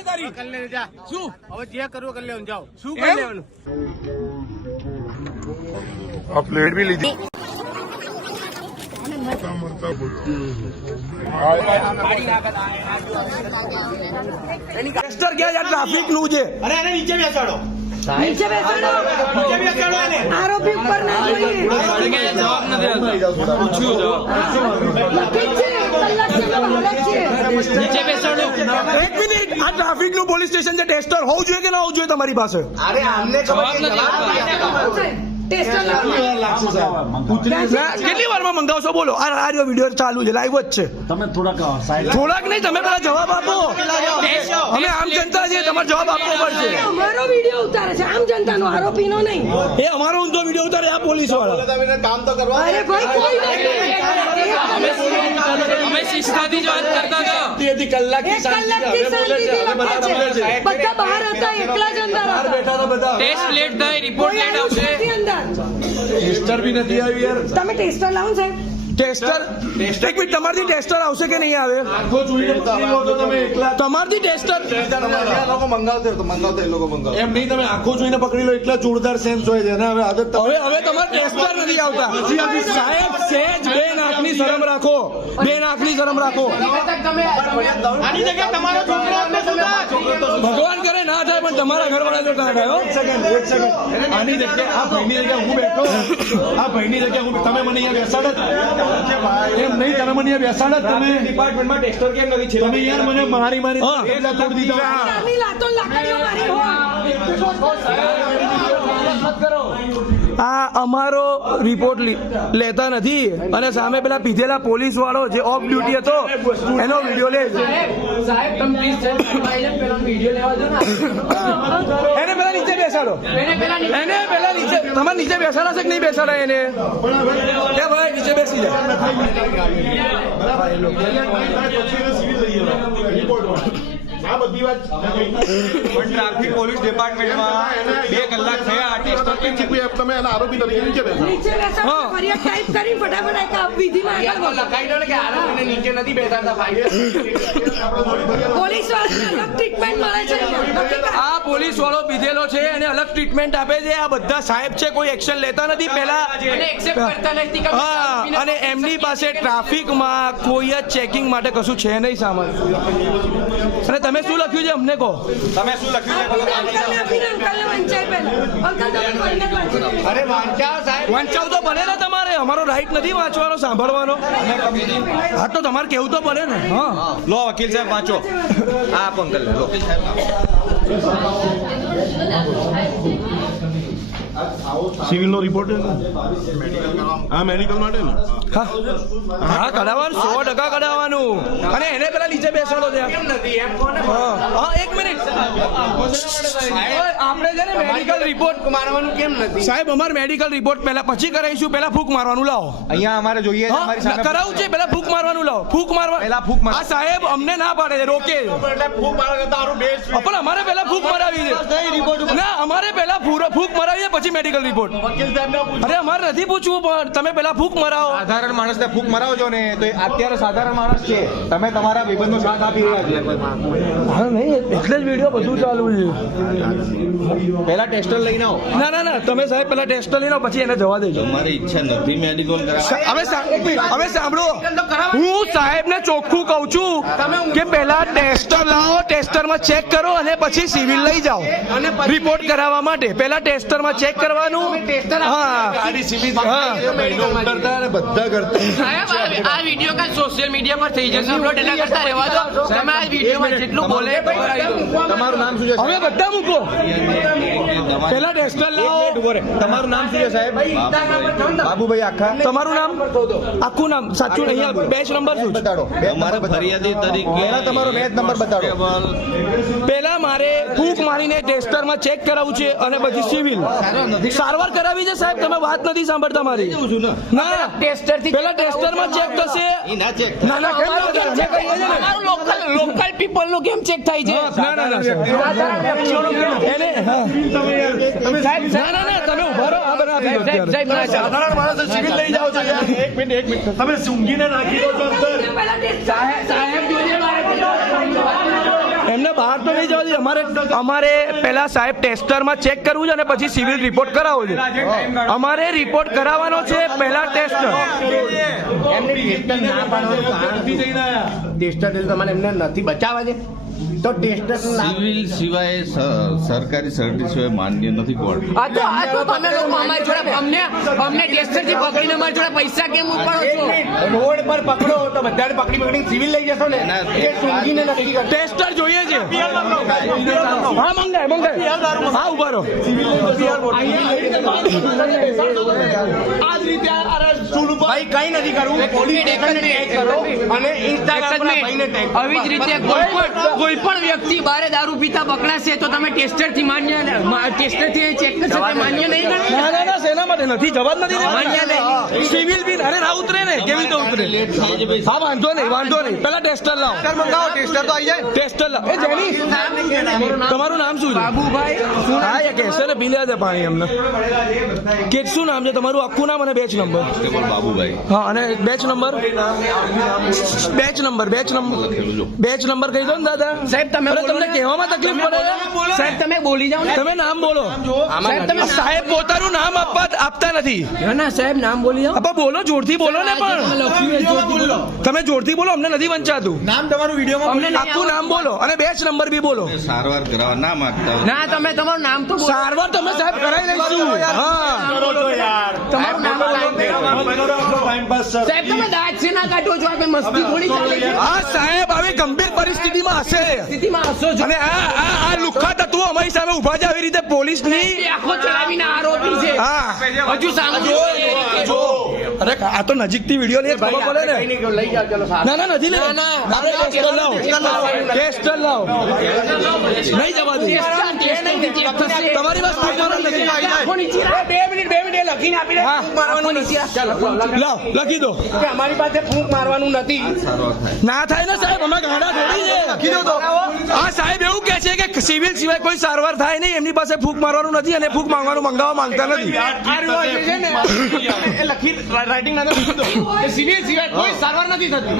છે તારી. કર લે જા. શું? હવે જે કરવું કરી લેવાનું. જાઓ. શું કરી લેવાનું? આ પ્લેટ બી લીધી. છે? ટ્રાફિકનું છે. અરે અરે નીચે બેસાડો. નીચે બેસાડો. નીચે બેસાડો આરોપી ઉપર ના જોઈએ. એક મિનિટ આ ટ્રાફિકનું પોલીસ સ્ટેશન છે ટેસ્ટર હોવું જોઈએ કે ના હોવું જોઈએ તમારી પાસે? અરે લાવો કેટલી વારમાં મંગાવશો? બોલો આ આ રહ્યો વીડિયો ચાલુ છે લાઈવ જ છે. તમે થોડાક થોડાક નહીં તમે પેલા જવાબ આપો. અમે આમ જનતા છે તમારે જવાબ આપવો પડશે. અમારો વીડિયો ઉતારે છે આમ જનતાનો આરોપીનો નહીં. એ અમારો ઊંધો વીડિયો ઉતારે આ પોલીસવાળા અરે ભાઈ કોઈ નથી અમે શિસ્તાથી આવશે અંદર ટેસ્ટર બી નથી આવ્યું તમે ટેસ્ટર લાવો ને સાહેબ ટેસ્ટર એક તમારથી ટેસ્ટર આવશે કે નહીં આવે આખો જોઈને પકડી લો તો તમે લોકો તમારથી ટેસ્ટર એમ નહીં તમે આખો જોઈને પકડી લો એટલા જોરદાર સેન્સ હોય છે અને હવે આદત હવે હવે તમારે ટેસ્ટર નથી આવતા સાહેબ સેન્સ રાખો. બેન નાકની ગરમ રાખો. ભગવાન કરે ના થાય પણ તમારા ઘરવાળા તો ના ગયો એક સેકન્ડ આની જગ્યાએ આ ભાઈની જગ્યાએ હું બેઠો. આ ભાઈની જગ્યાએ હું તમે મને અહીંયા બેસાડત એમ નહીં તમે મને અહીંયા બેસાડત તમે. ડિપાર્ટમેન્ટમાં ટેસ્ટર કેમ નથી તમે યાર મને મારી મારી હા. એટલા તોડી દીધા. લાતો લાકડીઓ મારી હોય. આ અમારો રિપોર્ટ લેતા નથી. અને સામે પેલા પીધેલા પોલીસ વાળો જે ઓફ ડ્યુટી હતો એનો વીડિયો લે. છે એને પેલા નીચે બેસાડો. એને પેલા નીચે તમારે નીચે બેસાડાશે કે નહીં બેસાડાય એને? એ ભાઈ નીચે બેસી જાય ટ્રાફિક પોલીસ ડિપાર્ટમેન્ટમાં બે કલાક થયા ટેસ્ટર કેમ છે તમે એના આરોપી તરીકે નીચે બેસો. નીચે બેસાડો ફરિયાદ ટાઈપ કરી ફટાફટ એક આ વિધિમાં આગળ વધો. પોલીસ વાળાને અલગ ટ્રીટમેન્ટ મળે છે. આ પોલીસ વાળો પીધેલો છે એને અલગ ટ્રીટમેન્ટ આપે છે. આ બધા સાહેબ છે કોઈ એક્શન લેતા નથી. પહેલા એક્સેપ્ટ કરતા નથી કે હા અને એમની પાસે ટ્રાફિકમાં કોઈ જ ચેકિંગ માટે કશું છે નહીં સામાન. અને તમે શું લખ્યું છે? અમને કહો. તમે શું લખ્યું છે? અરે વાંચ્યા સાહેબ વાંચાવ તો બને ને તમારે. અમારો રાઈટ નથી વાંચવાનો, સાંભળવાનો. હા, તો તમારે કેવું તો પડે ને. હા. લો, વકીલ સાહેબ, વાંચો. આ આપ અંકલ લો. સિવિલ નો? રિપોર્ટ હા મેડિકલ માટે ને. હા. હા કઢાવવાનું સો ટકા કઢાવવાનું. અને એને પેલા નીચે બેસાડો છે હા. એક મિનિટ. આપણે છે ને મેડિકલ રિપોર્ટ મારવાનું કેમ નથી? સાહેબ અમારે મેડિકલ રિપોર્ટ પહેલા પછી કરાવીશું પહેલા ફૂક મારવાનું લાવો. અહીંયા અમારે જોઈએ કરાવું છે પહેલા ફૂક મારવાનું લાવો. ફૂક મારવા પહેલા ફૂક માર. સાહેબ અમને ના પાડે છે રોકે. પણ અમારે પહેલા ફૂક મરાવી છે. ના અમારે પહેલા ફૂક મરાવી છે પછી મેડિકલ રિપોર્ટ વકીલ સાહેબ અરે અમારે નથી પૂછવું પણ તમે પેલા ફૂક મરાવો. સાધારણ માણસને ફૂંક મરાવજો ને તો એ અત્યારે સાધારણ માણસ છે. તમે તમારા ભાઈબંધનો સાથ આપી રહ્યા છો. હા નહીં એટલે જ વીડિયો બધું ચાલુ છે. પેલા ટેસ્ટર લઈને આવો. ના ના ના તમે સાહેબ પેલા ટેસ્ટર લઈને આવો, પછી એને જવા દેજો. મારી ઈચ્છા નથી મેડિકલ કરાવવા હવે હવે સાંભળો. હું સાહેબ ને ચોખ્ખું કહું છું કે પહેલા ટેસ્ટર લાવો ટેસ્ટરમાં ચેક કરો અને પછી સિવિલ લઈ જાઓ. રિપોર્ટ કરાવવા માટે. પેલા ટેસ્ટરમાં ચેક કરવાનું? બધા કરતા આ- વીડિયો કાલ સોશિયલ મીડિયા પર થઈ જશે. અપલોડ એટલા કરતા રહેવા દો. તમે આ વિડીયોમાં જેટલું બોલે તમારું નામ શું છે હવે બધા મૂકો. પેલા ટેસ્ટર લાવો. તમારું નામ શું છે સાહેબ? બાબુભાઈ આખા? તમારું નામ? આખું નામ. સાચું અહીંયા બેચ નંબર શું બતાડો. અમારા. ફરિયાદી તરીકે પહેલા તમારો બેચ નંબર બતાડો. પહેલા મારે ફૂંક મારીને ટેસ્ટરમાં ચેક કરાવવું છે અને પછી સિવિલ સારવાર કરાવી છે સાહેબ તમે વાત નથી સાંભળતા મારી. ના. ટેસ્ટરથી પેલા ટેસ્ટરમાં ચેક થશે. ઈ ના ચેક ના ના. અમારું લોકલ લોકલ પીપલનું કેમ ચેક થાય છે? ના ના ના એને સાહેબ ના ના ના તમે ઊભા રહો. આ. સાધારણ માણસ સિવિલ લઈ જાઓ છો યાર. એક મિનિટ એક મિનિટ. તમે સૂંઘીને નાખી દો છો અંદર. જોઈએ ટેસ્ટર એમને બહાર તો નહીં જવા દે. અમારે અમારે પહેલા સાહેબ ટેસ્ટરમાં ચેક કરવું છે અને પછી સિવિલ રિપોર્ટ કરાવવો છે. અમારે રિપોર્ટ કરાવવાનો છે પહેલા આયા ટેસ્ટર તમારે એમને નથી બચાવવા છે તો ટેસ્ટર સિવિલ સિવાય સરકારી સર્વિસ સિવાય માન્ય નથી કોર્ટ આ તો આ તો તમે લોકો અમારી જોડે અમને અમને ટેસ્ટરથી પકડીને અમારી જોડે પૈસા કેમ ઉપાડો છો? રોડ પર પકડો તો બધાને પકડી પકડી સિવિલ લઈ જશો ને. એ સૂંઘીને નથી કરતા. ટેસ્ટર જોઈએ છે. હા મંગાય મંગાય. હા ઊભા રહો. ભાઈ કઈ નથી કરવું. પોલીસ સ્ટેશન ટેગ કરો અને ઇન્સ્ટાગ્રામ પર ભાઈને ટેગ આવી જ રીતે કોઈ પણ કોઈ પણ વ્યક્તિ બારે દારૂ પીતા પકડાશે તો તમે ટેસ્ટરથી માન્ય ટેસ્ટરથી ચેક કરશો માન્ય નહીં ગણશો? ના ના ના સેના માટે નથી જવા જ નથી. સિવિલ બિલ અરે ના ઉતરે ને કેવી રીતે ઉતરે? હા વાંધો નહીં વાંધો નહીં. પેલા ટેસ્ટર લાવો. મંગાવો ટેસ્ટર તો આવી જાય. ટેસ્ટર લાવો. એ જેની? તમારું નામ શું છે? બાબુભાઈ હા એ કહેશે ને પી લે દે પાણી એમને કે શું નામ છે તમારું? આખું નામ અને બેચ નંબર બાબુભાઈ. હા અને batch number batch number batch number batch number કહી દો ને દાદા. સાહેબ તમે તમને. કહેવામાં તકલીફ પડે? સાહેબ તમે બોલી જાઓ તમે નામ બોલો. સાહેબ તમે સાહેબ પોતાનું નામ આપવા આપતા નથી. ના ના સાહેબ નામ બોલી જાઓ આપા બોલો જોરથી બોલો ને પણ. તમે જોરથી બોલો અમને નથી વંચાતું. નામ તમારું વિડીયોમાં અમને આખું નામ બોલો અને બેચ નંબર બી બોલો. સારવાર કરાવવા ના માંગતા ના તમે તમારું નામ તો સારવાર તમે સાહેબ કરાવી લઈશું. હા. તમારું નામ બોલો. Time pass sir. સાહેબ તમે દાંત છે ના કાઢો છો? આપણે મસ્તી થોડી ચાલે છે. આ સાહેબ આવી ગંભીર પરિસ્થિતિમાં હશે. સ્થિતિમાં હસો અને આ આ આ લુખ્ખા તત્વો અમારી સામે ઊભા છે. આવી રીતે પોલીસની આખો હજુ સાંભળો. અરે આ તો નજીકથી વીડિયો લઈએ ખબર પડે ને? લઈ ચલો ના ના નથી ના ના ટેસ્ટર લાવો. ટેસ્ટર લાવો. નહીં જવા દે. તમારી વાત પૂછવાનું નથી બે મિનિટ બે મિનિટ લખીને આપી દે ફૂંક મારવાનું નથી. લાવ લખી દો. કે અમારી પાસે ફૂંક મારવાનું નથી. ના થાય ને સાહેબ અમે ગાડા થોડી છે. લખી દો તો. છે કે સિવિલ સિવાય કોઈ સારવાર થાય નહીં એમની પાસે ફૂક મારવાનું નથી અને ફૂક માંગવાનું મંગાવવા માંગતા નથી. રાઇટિંગ સિવિલ સિવાય કોઈ સારવાર નથી થતી.